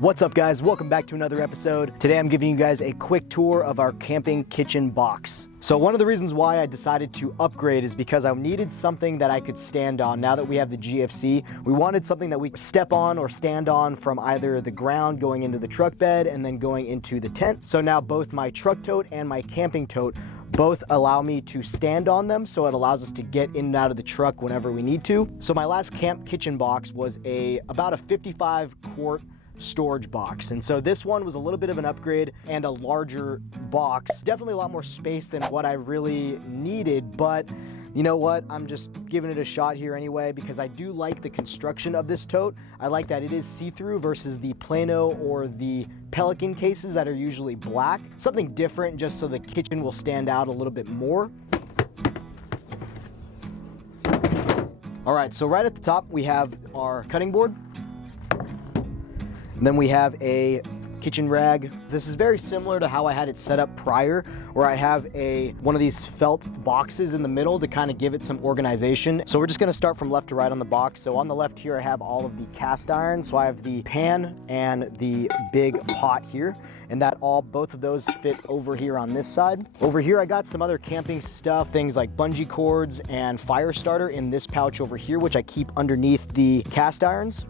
What's up, guys? Welcome back to another episode. Today I'm giving you guys a quick tour of our camping kitchen box. So one of the reasons why I decided to upgrade is because I needed something that I could stand on. Now that we have the GFC, we wanted something that we could step on or stand on from either the ground going into the truck bed and then going into the tent. So now both my truck tote and my camping tote both allow me to stand on them, so it allows us to get in and out of the truck whenever we need to. So my last camp kitchen box was about a 55 quart storage box, and so this one was a little bit of an upgrade and a larger box. Definitely a lot more space than what I really needed, but you know what, I'm just giving it a shot here anyway because I do like the construction of this tote. I like that it is see-through versus the Plano or the Pelican cases that are usually black. Something different just so the kitchen will stand out a little bit more. All right, so right at the top we have our cutting board. And then we have a kitchen rag. This is very similar to how I had it set up prior, where I have one of these felt boxes in the middle to kind of give it some organization. So we're just gonna start from left to right on the box. So on the left here, I have all of the cast iron. So I have the pan and the big pot here, and both of those fit over here on this side. Over here, I got some other camping stuff, things like bungee cords and fire starter in this pouch over here, which I keep underneath the cast irons.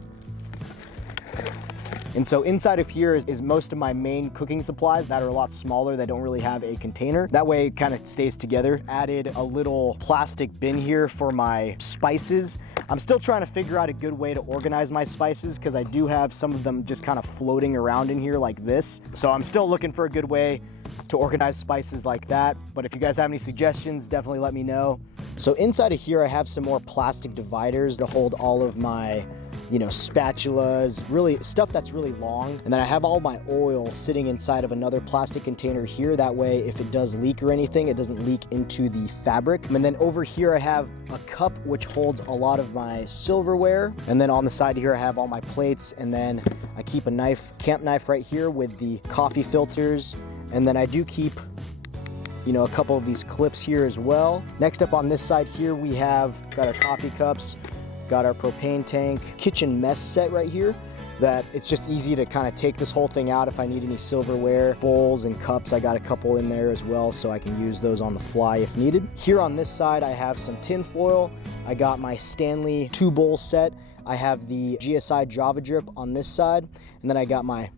And so inside of here is most of my main cooking supplies that are a lot smaller, that don't really have a container. That way it kind of stays together. Added a little plastic bin here for my spices. I'm still trying to figure out a good way to organize my spices because I do have some of them just kind of floating around in here like this. So I'm still looking for a good way to organize spices like that. But if you guys have any suggestions, definitely let me know. So inside of here, I have some more plastic dividers to hold all of my spatulas, really stuff that's really long. And then I have all my oil sitting inside of another plastic container here. That way, if it does leak or anything, it doesn't leak into the fabric. And then over here, I have a cup which holds a lot of my silverware. And then on the side here, I have all my plates. And then I keep a camp knife right here with the coffee filters. And then I do keep a couple of these clips here as well. Next up on this side here, we have got our coffee cups, got our propane tank, kitchen mess set right here, that it's just easy to kind of take this whole thing out if I need any silverware, bowls and cups. I got a couple in there as well, so I can use those on the fly if needed. Here on this side, I have some tin foil. I got my Stanley 2-bowl set. I have the GSI Java Drip on this side, and then I got my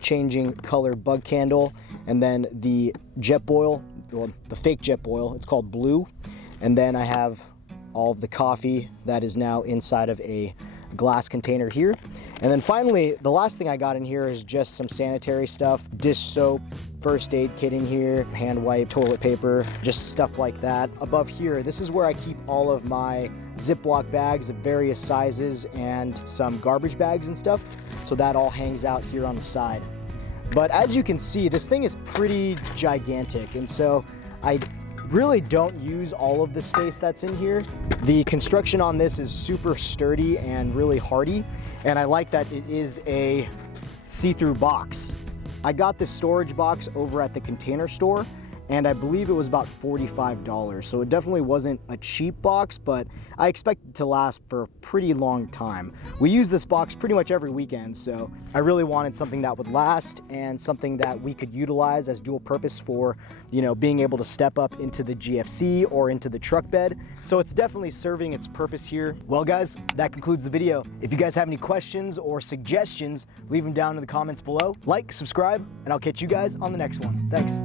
changing color bug candle, and then the Jetboil, well, the fake Jetboil, it's called Blue. And then I have all of the coffee that is now inside of a glass container here. And then finally, the last thing I got in here is just some sanitary stuff, dish soap, first aid kit in here, hand wipe, toilet paper, just stuff like that. Above here, this is where I keep all of my Ziploc bags of various sizes and some garbage bags and stuff. So that all hangs out here on the side. But as you can see, this thing is pretty gigantic. And so I really don't use all of the space that's in here. The construction on this is super sturdy and really hardy, and I like that it is a see-through box. I got this storage box over at the Container Store, and I believe it was about $45. So it definitely wasn't a cheap box, but I expect it to last for a pretty long time. We use this box pretty much every weekend, so I really wanted something that would last and something that we could utilize as dual purpose for, being able to step up into the GFC or into the truck bed. So it's definitely serving its purpose here. Well, guys, that concludes the video. If you guys have any questions or suggestions, leave them down in the comments below. Like, subscribe, and I'll catch you guys on the next one. Thanks.